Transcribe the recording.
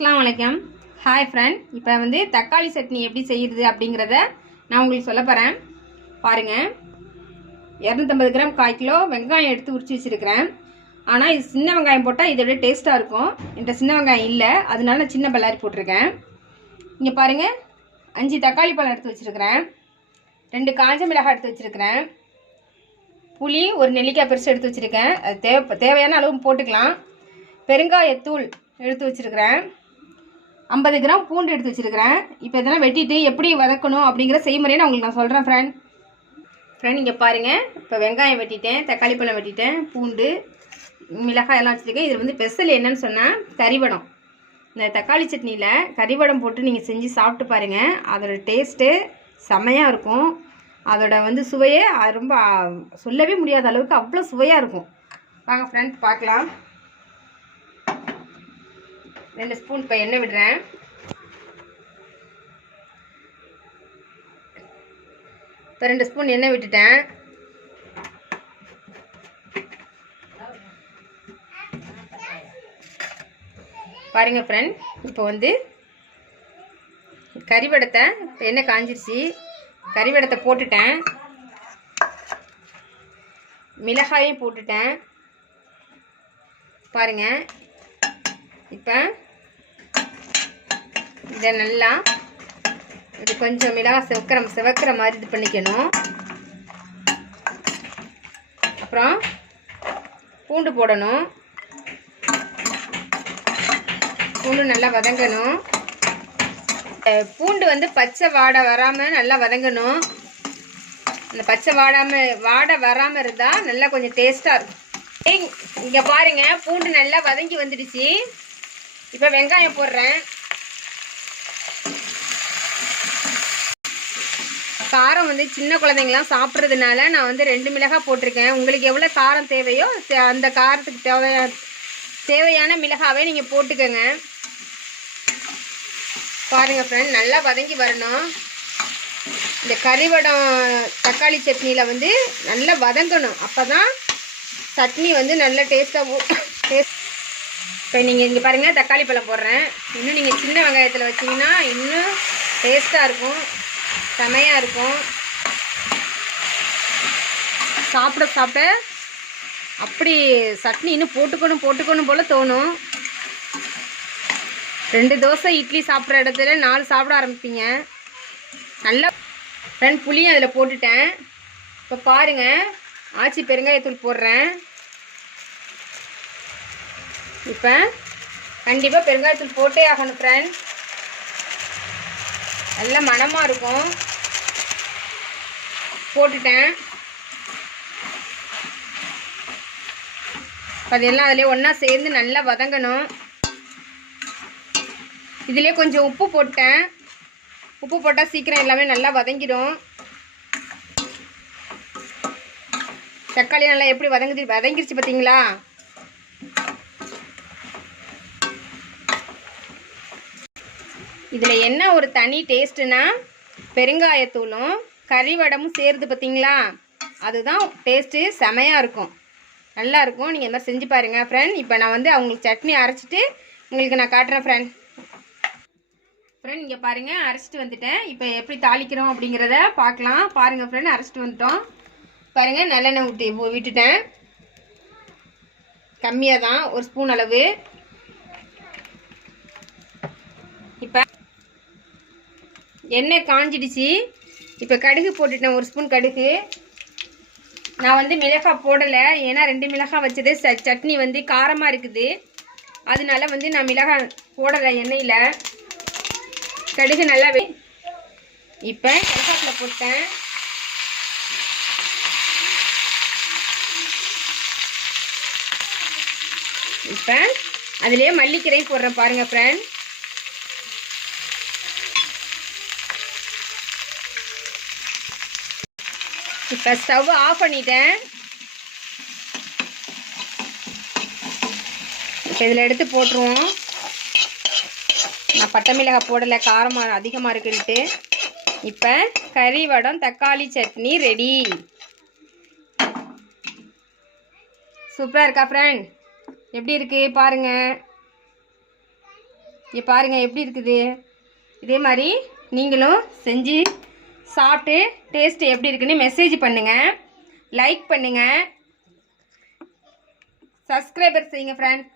அஸ்லாம் வலைக்கம் hi friend இப்போ வந்து தக்காளி சட்னி எப்படி செய்கிறது அப்படிங்கிறத நான் உங்களுக்கு சொல்ல போகிறேன் பாருங்கள் இரநூத்தம்பது கிராம் கால் கிலோ வெங்காயம் எடுத்து உரிச்சு வச்சுருக்கிறேன். ஆனால் இது சின்ன வெங்காயம் போட்டால் இதோட டேஸ்ட்டாக இருக்கும். என்கிட்ட சின்ன வெங்காயம் இல்லை. அதனால நான் சின்ன பல்லாரி போட்டிருக்கேன். இங்கே பாருங்கள் அஞ்சு தக்காளி பழம் எடுத்து வச்சுருக்கிறேன். ரெண்டு காஞ்ச மிளகாய் எடுத்து வச்சுருக்கிறேன். புளி ஒரு நெல்லிக்காய் பெருசு எடுத்து வச்சுருக்கேன். அது தேவை தேவையான அளவு போட்டுக்கலாம். பெருங்காயத்தூள் எடுத்து வச்சுருக்கிறேன். ஐம்பது கிராம் பூண்டு எடுத்து வச்சுருக்கிறேன். இப்போ இதெல்லாம் வெட்டிட்டு எப்படி வதக்கணும் அப்படிங்கிற செய்முறையை நான் உங்களுக்கு நான் சொல்கிறேன் ஃப்ரெண்ட் ஃப்ரெண்ட் இங்கே பாருங்கள் இப்போ வெங்காயம் வெட்டிட்டேன் தக்காளி பழம் வெட்டிட்டேன் பூண்டு மிளகாய் எல்லாம் வச்சுருக்கேன். இதில் வந்து ஸ்பெஷல் என்னன்னு சொன்னால் கறிவடம். இந்த தக்காளி சட்னியில் கறிவடம் போட்டு நீங்கள் செஞ்சு சாப்பிட்டு பாருங்கள் அதோட டேஸ்ட்டு செமையாக இருக்கும். அதோட வந்து சுவையே அது ரொம்ப சொல்லவே முடியாத அளவுக்கு அவ்வளோ சுவையாக இருக்கும். வாங்க ஃப்ரெண்ட் பார்க்கலாம். ரெண்டு ஸ்பூன் இப்போ எண்ணெய் விடுறேன். இப்போ ரெண்டு ஸ்பூன் எண்ணெய் விட்டுட்டேன். பாருங்க ஃப்ரெண்ட் இப்போ வந்து கறிவடத்தை இப்போ எண்ணெய் காஞ்சிருச்சு. கறிவடத்தை போட்டுட்டேன். மிளகாயும் போட்டுட்டேன். பாருங்கள் இப்போ இதை நல்லா இது கொஞ்சம் மிளகாய் சிவக்கிற சிவக்கிற மாதிரி இது பண்ணிக்கணும். அப்புறம் பூண்டு போடணும். பூண்டு நல்லா வதங்கணும். பூண்டு வந்து பச்சை வாடை வராமல் நல்லா வதங்கணும். இந்த பச்சை வாடாமல் வாடை வராமல் இருந்தால் நல்லா கொஞ்சம் டேஸ்ட்டாக இருக்கும். இங்கே பாருங்கள் பூண்டு நல்லா வதங்கி வந்துடுச்சு. இப்போ வெங்காயம் போடுறேன். காரம் வந்து சின்ன குழந்தைங்களாம் சாப்பிட்றதுனால நான் வந்து ரெண்டு மிளகாய் போட்டிருக்கேன். உங்களுக்கு எவ்வளோ காரம் தேவையோ தே- அந்த காரத்துக்கு தேவையான தேவையான மிளகாவே நீங்கள் போட்டுக்கோங்க. பாருங்கள் ஃப்ரெண்ட் நல்லா வதங்கி வரணும். இந்த கறிவடம் தக்காளி சட்னியில் வந்து நல்லா வதங்கணும். அப்போ தான் சட்னி வந்து நல்ல டேஸ்ட்டாக டேஸ்ட் இப்போ நீங்கள் இங்கே பாருங்கள் தக்காளி பழம் போடுறேன். இன்னும் நீங்கள் சின்ன வெங்காயத்தில் வச்சிங்கன்னா இன்னும் டேஸ்ட்டாக இருக்கும். செமையாக இருக்கும். சாப்பிட சாப்பிட அப்படி சட்னி இன்னும் போட்டுக்கணும் போட்டுக்கணும் போல் தோணும். ரெண்டு தோசை இட்லி சாப்பிட்ற இடத்துல நாலு சாப்பிட ஆரம்பிப்பீங்க. நல்லா ஃப்ரெண்ட் புளியும் அதில் போட்டுட்டேன். இப்போ பாருங்கள் ஆச்சி பெருங்காயத்தூள் போடுறேன். இப்போ கண்டிப்பாக பெருங்காயத்தூள் போட்டே ஆகணும் ஃப்ரெண்ட் நல்ல மனமாக இருக்கும். போட்டுட்டேன். அதெல்லாம் அதிலே ஒன்றா சேர்ந்து நல்லா வதங்கணும். இதிலே கொஞ்சம் உப்பு போட்டேன். உப்பு போட்டால் சீக்கிரம் எல்லாமே நல்லா வதங்கிடும். தக்காளி நல்லா எப்படி வதங்குது வதங்கிருச்சு பார்த்தீங்களா இதில் என்ன ஒரு தனி டேஸ்ட்டுனா பெருங்காயத்தூளும் கறிவடமும் சேருது பார்த்தீங்களா அதுதான் டேஸ்ட்டு செமையாக இருக்கும். நல்லாயிருக்கும் நீங்கள் இந்த மாதிரி செஞ்சு பாருங்கள் ஃப்ரெண்ட் இப்போ நான் வந்து அவங்களுக்கு சட்னி அரைச்சிட்டு உங்களுக்கு நான் காட்டுறேன் ஃப்ரெண்ட் ஃப்ரெண்ட் இங்கே பாருங்கள் அரைச்சிட்டு வந்துட்டேன். இப்போ எப்படி தாளிக்கிறோம் அப்படிங்கிறத பார்க்கலாம். பாருங்கள் ஃப்ரெண்ட் அரைச்சிட்டு வந்துட்டோம். பாருங்கள் நல்லெண்ணெய் ஊட்டி விட்டுட்டேன். கம்மியாக தான் ஒரு ஸ்பூன் அளவு. இப்போ எண்ணெய் காஞ்சிடுச்சு. இப்போ கடுகு போட்டுட்டேன் ஒரு ஸ்பூன் கடுகு. நான் வந்து மிளகாய் போடலை ஏன்னா ரெண்டு மிளகாய் வச்சதே ச சட்னி வந்து காரமாக இருக்குது. அதனால வந்து நான் மிளகாய் போடலை எண்ணெயில். கடுகு நல்லா வே இப்போ கருவேப்பிலை போட்டேன். இப்போ அதுலேயே மல்லிக்கீரையும் போடுறேன் பாருங்கள் ஃப்ரெண்ட் இப்போ ஸ்டவ் ஆஃப் பண்ணிட்டேன். இப்போ இதில் எடுத்து போட்டுருவோம். நான் பட்டை மிளகாய் போடலை காரமாக அதிகமாக இருக்குன்ட்டு. இப்போ கறி வடம் தக்காளி சட்னி ரெடி சூப்பராக இருக்கா ஃப்ரெண்ட் எப்படி இருக்குது பாருங்கள் இங்கே பாருங்கள் எப்படி இருக்குது? இதே மாதிரி நீங்களும் செஞ்சு சாப்பிட்டு டேஸ்ட் எப்படி இருக்குன்னு மெசேஜ் பண்ணுங்கள் லைக் பண்ணுங்கள் சப்ஸ்கிரைபர் செய்யுங்க ஃப்ரெண்ட்